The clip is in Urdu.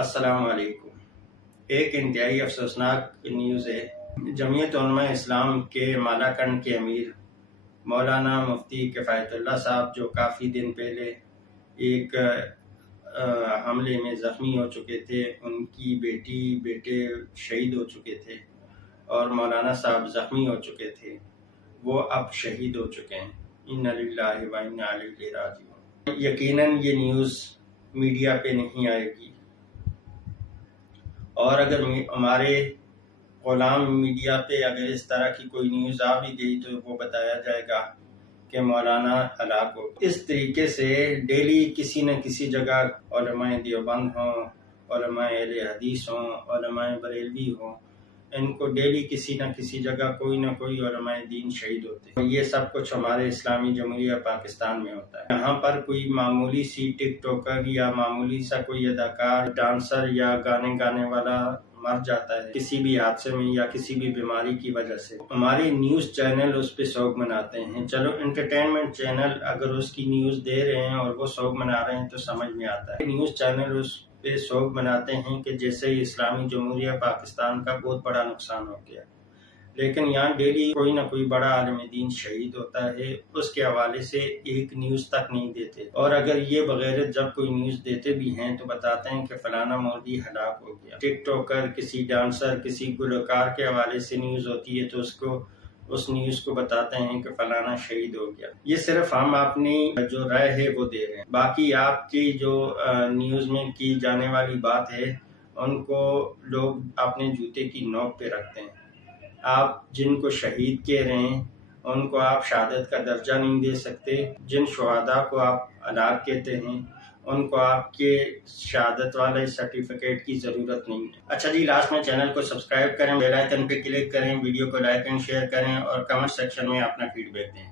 السلام علیکم۔ ایک انتہائی افسوسناک نیوز ہے۔ جمعیت علماء اسلام کے مالاکنڈ کے امیر مولانا مفتی کفایت اللہ صاحب، جو کافی دن پہلے ایک حملے میں زخمی ہو چکے تھے، ان کی بیٹے شہید ہو چکے تھے اور مولانا صاحب زخمی ہو چکے تھے، وہ اب شہید ہو چکے ہیں۔ انا للہ و انا الیہ راجعون۔ یقیناً یہ نیوز میڈیا پہ نہیں آئے گی، اور اگر ہمارے غلام میڈیا پہ اگر اس طرح کی کوئی نیوز آ بھی گئی تو وہ بتایا جائے گا کہ مولانا ہلاک ہو۔ اس طریقے سے ڈیلی کسی نہ کسی جگہ علماء دیوبند ہوں، علماء اہل حدیث ہوں، علماء بریلوی ہوں، ان کو ڈیلی کسی نہ کسی جگہ کوئی نہ کوئی علماء دین شہید ہوتے ہیں۔ یہ سب کچھ ہمارے اسلامی جمہوریہ پاکستان میں ہوتا ہے۔ یہاں پر کوئی معمولی سی ٹک ٹوکر یا معمولی سا کوئی اداکار، ڈانسر یا گانے والا مر جاتا ہے کسی بھی حادثے میں یا کسی بھی بیماری کی وجہ سے، ہمارے نیوز چینل اس پہ سوگ مناتے ہیں۔ چلو انٹرٹینمنٹ چینل اگر اس کی نیوز دے رہے ہیں اور وہ سوگ منا رہے ہیں تو سمجھ میں آتا ہے۔ نیوز چینل اس پہ سوگ مناتے ہیں کہ جیسے اسلامی جمہوریہ پاکستان کا بہت بڑا نقصان ہو گیا، لیکن یہاں ڈیلی کوئی نہ کوئی بڑا عالم دین شہید ہوتا ہے، اس کے حوالے سے ایک نیوز تک نہیں دیتے، اور اگر یہ بغیر جب کوئی نیوز دیتے بھی ہیں تو بتاتے ہیں کہ فلانا مولوی ہلاک ہو گیا۔ ٹک ٹوکر، کسی ڈانسر، کسی گلوکار کے حوالے سے نیوز ہوتی ہے تو اس نیوز کو بتاتے ہیں کہ فلانا شہید ہو گیا۔ یہ صرف ہم اپنی جو رائے ہے وہ دے رہے ہیں، باقی آپ کی جو نیوز میں کی جانے والی بات ہے ان کو لوگ اپنے جوتے کی نوک پہ رکھتے ہیں۔ آپ جن کو شہید کہہ رہے ہیں ان کو آپ شہادت کا درجہ نہیں دے سکتے، جن شہداء کو آپ ہلاک کہتے ہیں ان کو آپ کے شہادت والے سرٹیفکیٹ کی ضرورت نہیں ہے۔ اچھا جی، لاسٹ میں چینل کو سبسکرائب کریں، بیل آئیکن پہ کلک کریں، ویڈیو کو لائک اینڈ شیئر کریں اور کمنٹ سیکشن میں اپنا فیڈ بیک دیں۔